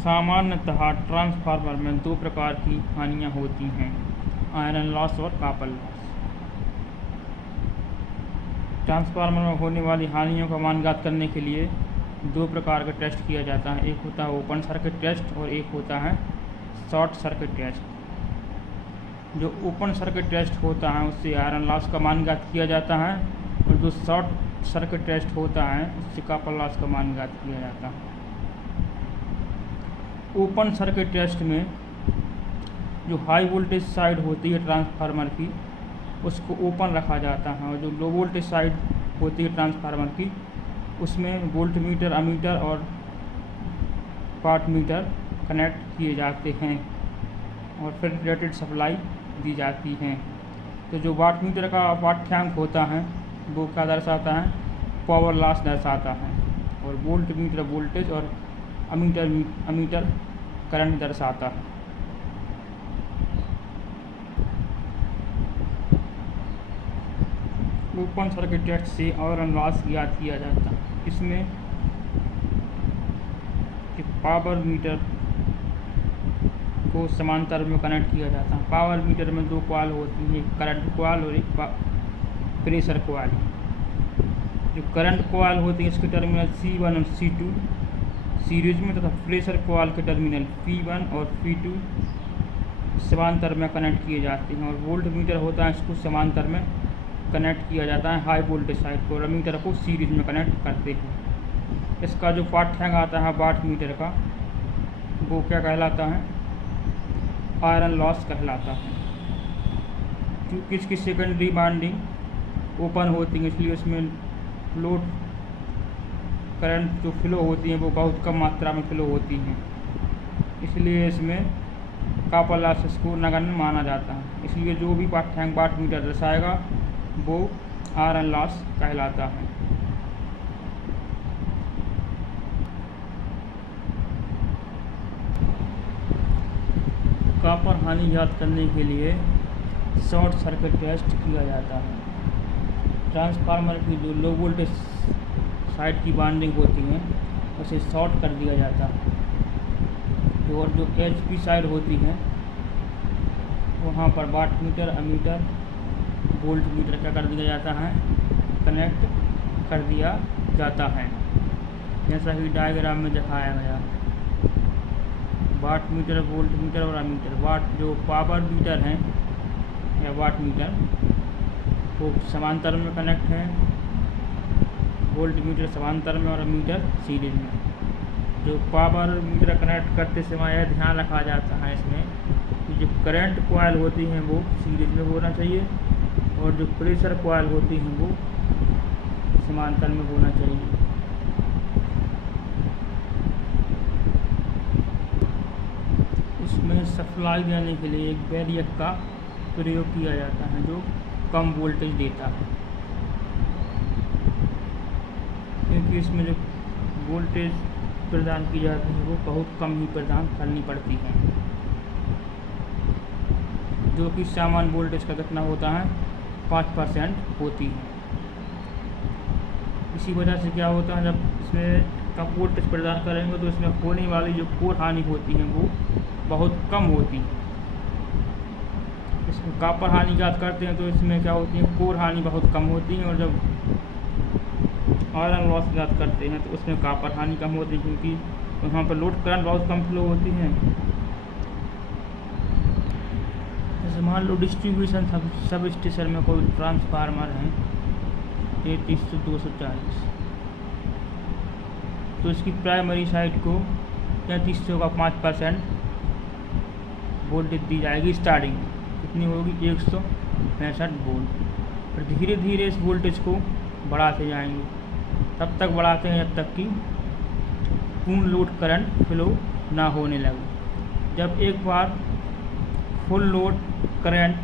सामान्यतः ट्रांसफार्मर में दो प्रकार की हानियाँ होती हैं, आयरन लॉस और कॉपर लॉस। ट्रांसफार्मर में होने वाली हानियों का मान ज्ञात करने के लिए दो प्रकार का टेस्ट किया जाता है, एक होता है ओपन सर्किट टेस्ट और एक होता है शॉर्ट सर्किट टेस्ट। जो ओपन सर्किट टेस्ट होता है उससे आयरन लॉस का मान ज्ञात किया जाता है और जो शॉर्ट सर्किट टेस्ट होता है उससे कॉपर लॉस का मान ज्ञात किया जाता है। ओपन सर्किट टेस्ट में जो हाई वोल्टेज साइड होती है ट्रांसफार्मर की उसको ओपन रखा जाता है और जो लो वोल्टेज साइड होती है ट्रांसफार्मर की उसमें वोल्ट मीटर, अमीटर और वाट मीटर कनेक्ट किए जाते हैं और फिर रेटेड सप्लाई दी जाती है। तो जो वाट मीटर का पाठ्यांक होता है वो क्या दर्शाता है, पावर लॉस दर्शाता है, और वोल्ट मीटर वोल्टेज और अमीटर करंट दर्शाता है। ओपन सर्किट टेस्ट से आयरन लॉस ज्ञात किया जाता है। इसमें पावर मीटर को समांतर में कनेक्ट किया जाता है। पावर मीटर में दो कॉइल होती हैं, एक करंट कॉइल और एक प्रेशर कॉइल। जो करंट कॉइल होती है इसके टर्मिनल C1 और C2 सीरीज में तथा प्रेशर कॉइल के टर्मिनल P1 और P2 समांतर में कनेक्ट किए जाते हैं, और वोल्ट मीटर होता है इसको समांतर में कनेक्ट किया जाता है हाई वोल्टेज साइड को, और मीटर को सीरीज में कनेक्ट करते हैं। इसका जो पाठ्यांक आता है वाट मीटर का वो क्या कहलाता है, आयरन लॉस कहलाता है। क्योंकि इसकी सेकेंडरी वाइंडिंग ओपन होती है इसलिए उसमें लोड करंट जो फ्लो होती है वो बहुत कम मात्रा में फ्लो होती हैं, इसलिए इसमें कॉपर लॉस को नगण्य माना जाता है। इसलिए जो भी पाठ्यांक वाट मीटर दर्शाएगा वो आयरन लॉस कहलाता है। कॉपर हानि ज्ञात करने के लिए शॉर्ट सर्किट टेस्ट किया जाता है। ट्रांसफार्मर की जो लो वोल्टेज साइड की वाइंडिंग होती है उसे शॉर्ट कर दिया जाता है, और जो HP साइड होती है वहाँ पर watt meter, ammeter, volt meter क्या कर दिया जाता है, कनेक्ट कर दिया जाता है, जैसा कि डायग्राम में दिखाया गया। वाट मीटर, वोल्ट मीटर और अमीटर। वाट जो पावर मीटर हैं या वाट मीटर वो समांतर में कनेक्ट है, वोल्ट मीटर समांतर में और अमीटर सीरीज में। जो पावर मीटर कनेक्ट करते समय यह ध्यान रखा जाता है इसमें कि जो करंट कॉइल होती हैं वो सीरीज में होना चाहिए और जो प्रेशर कॉइल होती हैं वो समांतर में होना चाहिए। इसमें सप्लाई देने के लिए एक बैरियर का प्रयोग किया जाता है जो कम वोल्टेज देता है, क्योंकि इसमें जो वोल्टेज प्रदान की जाती है वो बहुत कम ही प्रदान करनी पड़ती है, जो कि सामान्य वोल्टेज का कितना होता है 5% होती है। इसी वजह से क्या होता है, जब इसमें कम वोल्टेज प्रदान करेंगे तो इसमें होने वाली जो कोर हानि होती है वो बहुत कम होती है। इसमें कॉपर हानि ज्ञात करते हैं तो इसमें क्या होती है, कोर हानि बहुत कम होती है, और जब आयरन लॉस ज्ञात करते हैं तो उसमें कॉपर हानि कम होती है, क्योंकि वहाँ पर लोड करंट बहुत कम फ्लो होती है। जैसे मान लो डिस्ट्रीब्यूशन सब स्टेशन में कोई ट्रांसफार्मर है 33 से 240, तो इसकी प्राइमरी साइड को 3300 का 5% वोल्टेज दी जाएगी स्टार्टिंग, कितनी होगी 165 वोल्ट। फिर धीरे धीरे इस वोल्टेज को बढ़ाते जाएंगे, तब तक बढ़ाते हैं जब तक कि पूर्ण लोड करंट फ्लो ना होने लगे। जब एक बार फुल लोड करंट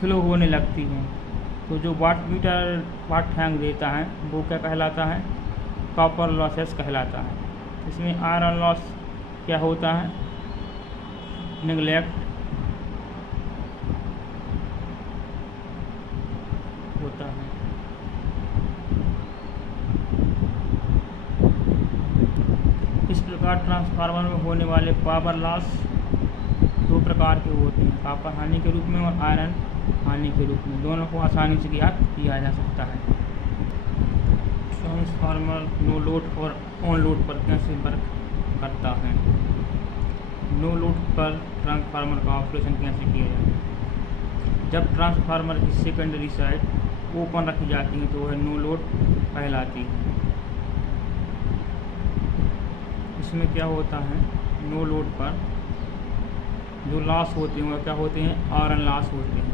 फ्लो होने लगती है तो जो वाट मीटर पाठ्यांक देता है वो क्या कहलाता है, कॉपर लॉसेस कहलाता है। इसमें आयरन लॉस क्या होता है, नेगलेक्ट होता है। इस प्रकार प्रकार ट्रांसफार्मर में होने वाले पावर लॉस दो प्रकार के होते हैं, कॉपर हानि के रूप में और आयरन हानि के रूप में। दोनों को आसानी से ज्ञात किया जा सकता है। ट्रांसफार्मर नो लोड और ऑन लोड पर कैसे वर्क करता है। नो लोड पर ट्रांसफार्मर का ऑपरेशन कैसे किया जाता है। जब ट्रांसफार्मर की सेकेंडरी साइड ओपन रखी जाती है तो वह नो लोड कहलाती है। इसमें क्या होता है, नो लोड पर जो लॉस होते हैं वह क्या होते हैं, आयरन लॉस होते हैं।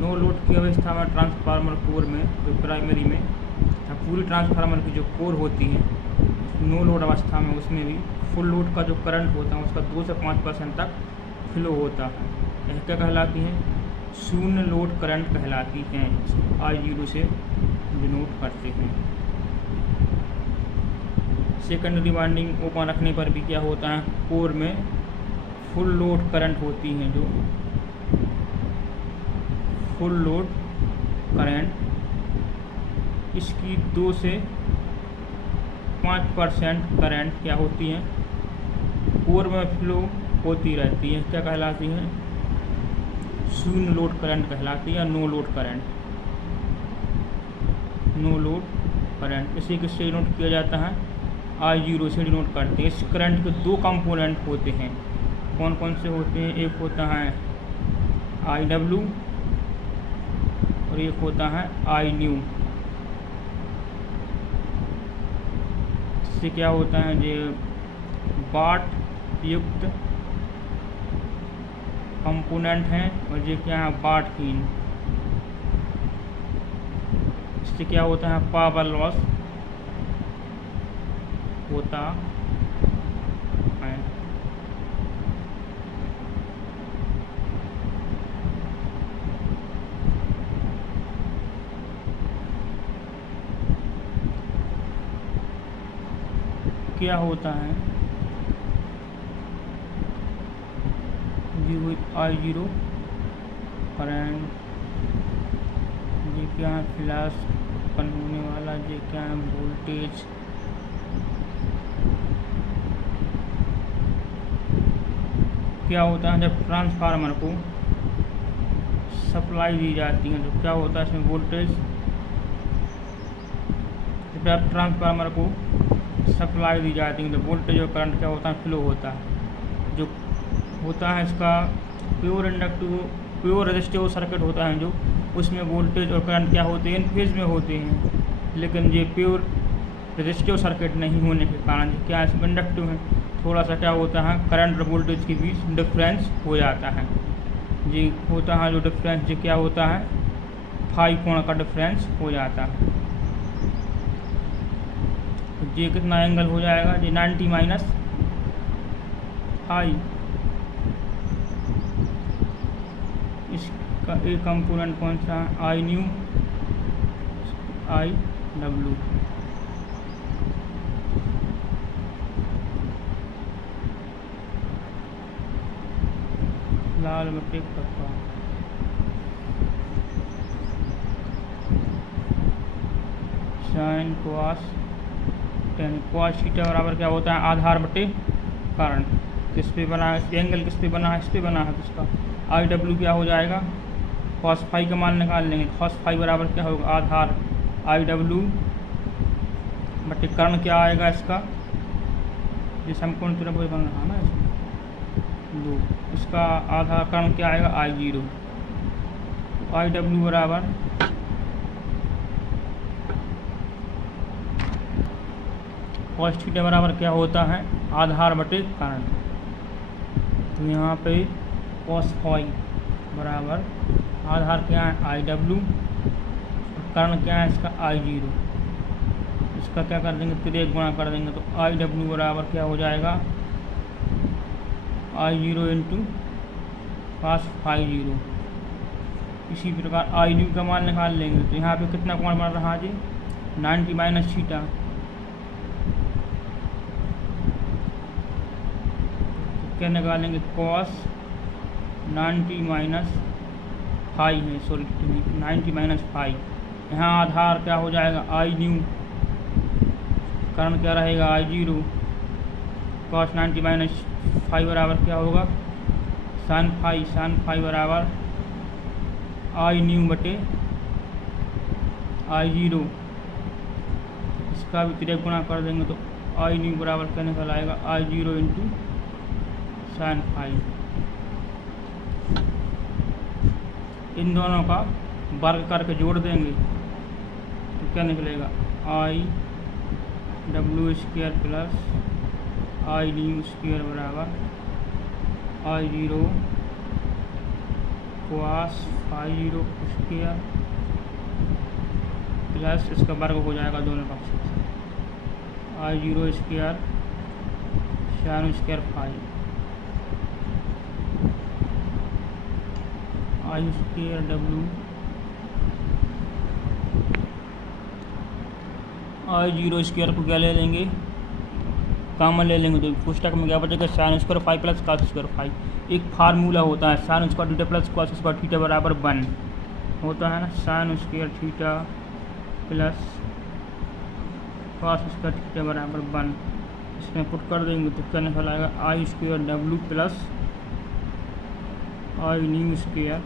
नो लोड की अवस्था में ट्रांसफार्मर कोर में जो प्राइमरी में पूरी ट्रांसफार्मर की जो कोर होती है नो लोड अवस्था में उसमें भी फुल लोड का जो करंट होता है उसका 2 से 5% तक फ्लो होता है। यह क्या कहलाती है, शून्य लोड करंट कहलाती हैं। I0 से डिनोट करते हैं। सेकेंडरी वाइंडिंग ओपन रखने पर भी क्या होता है, कोर में फुल लोड करंट होती हैं। जो फुल लोड करंट इसकी 2 से 5% करंट क्या होती है, कोर में फ्लो होती रहती है। क्या कहलाती है, शून्य लोड करंट कहलाती है, no load current. No load current इसी किससे डिनोट किया जाता है, I0 से डिनोट करते हैं। इस करंट के 2 कंपोनेंट होते हैं। कौन कौन से होते हैं, एक होता है IW और एक होता है Inew। इससे क्या होता है, जो वाट युक्त कंपोनेंट हैं और ये क्या है, वाटहीन। इससे क्या होता है, पावर लॉस होता है। क्या होता है, I0 करंट, ये क्या है, फ्लैश उत्पन्न होने वाला, ये क्या है, वोल्टेज। क्या होता है, जब ट्रांसफार्मर को सप्लाई दी जाती है तो क्या होता है, इसमें वोल्टेज। जब ट्रांसफार्मर को सप्लाई दी जाती है तो वोल्टेज और करंट क्या होता है, फ्लो होता है। जो होता है इसका pure inductive, pure resistive circuit होता है जो, उसमें वोल्टेज और करंट क्या होते हैं, इन फेज में होते हैं। लेकिन ये प्योर रेजिस्टिव सर्किट नहीं होने के कारण क्या इसमें इंडक्टिव है, थोड़ा सा क्या होता है, करंट और वोल्टेज के बीच डिफरेंस हो जाता है। ये होता है जो डिफरेंस, जो क्या होता है, 5 कोण का डिफरेंस हो जाता है। तो ये कितना एंगल हो जाएगा, ये 90 माइनस I। इसका एक कंपोनेंट कौन सा है, Inew, IW। लाल मिट्टी कपड़ा, sine cos tan. Cos theta बराबर क्या होता है, आधार बटे करंट। किस पे बना है, एंगल किस पे बना है, इस पे बना है। तो इसका I W क्या हो जाएगा, cos फाई का मान निकाल लेंगे। cos फाई बराबर क्या होगा, आधार I W बटे कर्ण क्या आएगा इसका, जिस समकोण त्रिभुज बन रहा है ना इसमें 2, इसका आधार कर्ण क्या आएगा, I0। तो I W बराबर cos थीटा बराबर क्या होता है, आधार बटे कर्ण। तो यहाँ पे cos फाई बराबर आधार क्या है, I W, कर्ण क्या है इसका, I0। इसका क्या कर देंगे, तिरेक गुणा कर देंगे। तो I W बराबर क्या हो जाएगा, I0 इंटू cos फाई 0। इसी प्रकार Inew का मान निकाल लेंगे। तो यहाँ पे कितना कोण बन रहा है जी, 90 माइनस थीटा। क्या निकालेंगे, cos 90 माइनस फाई है, सॉरी 90 माइनस फाई। यहाँ आधार क्या हो जाएगा, Inew, कर्ण क्या रहेगा, I0, cos 90 माइनस फाइव बराबर क्या होगा, साइन फाइव बराबर आई न्यू बटे आई जीरो। इसका भी तिरक गुणा कर देंगे तो आई न्यू बराबर क्या निकल आएगा, I zero into sine five. इन दोनों का वर्ग करके जोड़ देंगे तो क्या निकलेगा, I W square plus I mu square बराबर I zero cos five zero square plus इसका वर्ग हो जाएगा दोनों पक्ष से, I zero square sine square five I square W I zero square को क्या ले लेंगे, कॉमन ले लेंगे तो पुस्तक में क्या बचेगा, sign square five plus cos square five. एक फार्मूला होता है sine square theta plus cos square theta बराबर 1 होता है ना, sine square theta plus cos square theta बराबर 1। इसमें पुट कर देंगे तो क्या निकल आएगा, I square W plus I mu square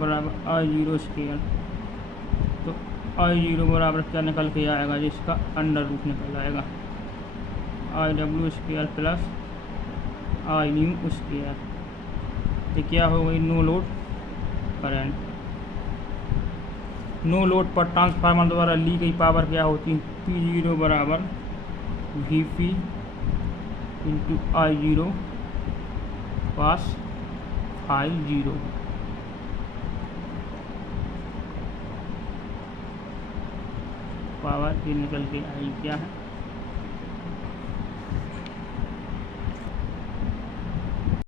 बराबर आई जीरो स्क्वायर। तो आई जीरो बराबर क्या निकल के आएगा, जिसका अंडर रूट निकल आएगा, I W square plus I mu square. तो क्या हो गई, no load current. No load पर ट्रांसफार्मर द्वारा ली गई पावर क्या होती है, पी जीरो बराबर V P into I zero cos five zero. Power ये निकल के आई क्या है,